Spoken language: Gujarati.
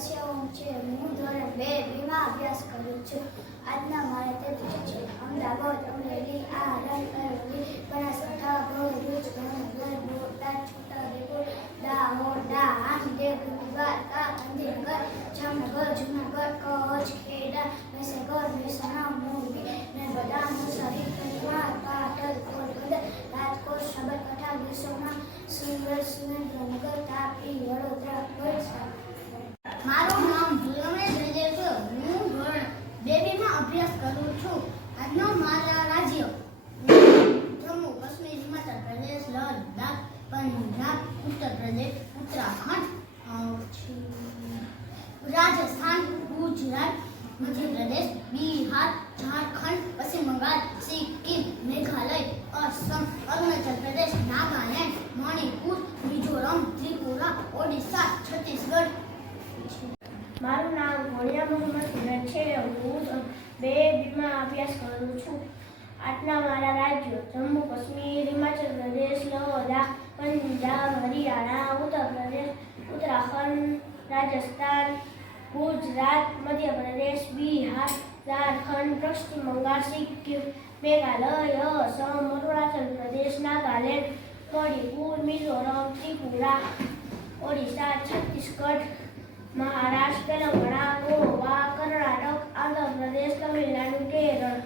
છે હું ધોરણ 2 માં અભ્યાસ કરું છું. આજના મારા તેત્રીસ છે. અમદાવાદ, અમરેલી, આણંદ, અરવલ્લી, બનાસકાંઠા, ભરૂચ, ભાવનગર, બોટાદ, છોટાઉદેપુર, દાહોદ, ડાંગ, દેવભૂમિ, દ્વારકા, ગાંધીનગર, જામનગર, જૂનાગઢ, કચ્છ, ખેડા, મહીસાગર, મહેસાણા, મોરબી, નર્મદા, નવસારી, કંડલા, પાટણ, પોરબંદર, રાજકોટ, સાબરકાંઠા, મહેસાણા, સુરત, સુરેન્દ્રનગર, તાપી, વડોદરા, વલસાડ. મારું નામ રમેશ વિજય છે. હું ધોરણ 2 માં અભ્યાસ કરું છું. આજનો મારા રાજ્ય જમ્મુ કાશ્મીર, હિમાચલ પ્રદેશ, લદ્દાખ, પંજાબ, ઉત્તર પ્રદેશ, ઉત્તરાખંડ, રાજસ્થાન, ગુજરાત, મધ્યપ્રદેશ, બિહાર, ઝારખંડ, પશ્ચિમ બંગાળ, સિક્કિમ, મેઘાલય, અસમ, અરુણાચલ પ્રદેશ, નાગાલેન્ડ, મણિપુર, મિઝોરમ, ત્રિપુરા, ઓડિશા, છત્તીસગઢ. મારું નામ ઘોડિયા મોહમ્મદ સુરત છે. હું 2 માં અભ્યાસ કરું છું. આજના મારા રાજ્યો જમ્મુ કાશ્મીર, હિમાચલ પ્રદેશ, લદ્દાખ, પંજાબ, હરિયાણા, ઉત્તર પ્રદેશ, ઉત્તરાખંડ, રાજસ્થાન, ગુજરાત, મધ્યપ્રદેશ, બિહાર, ઝારખંડ, પશ્ચિમ બંગાળ, સિક્કિમ, મેઘાલય, અસમ, અરુણાચલ પ્રદેશ, નાગાલેન્ડ, મણિપુર, મિઝોરમ, ત્રિપુરા, ઓડિશા, છત્તીસગઢ, મહારાષ્ટ્ર, તેલંગાણા, ગોવા, કર્ણાટક, આંધ્ર પ્રદેશ, તમિલનાડુ, કેરળ.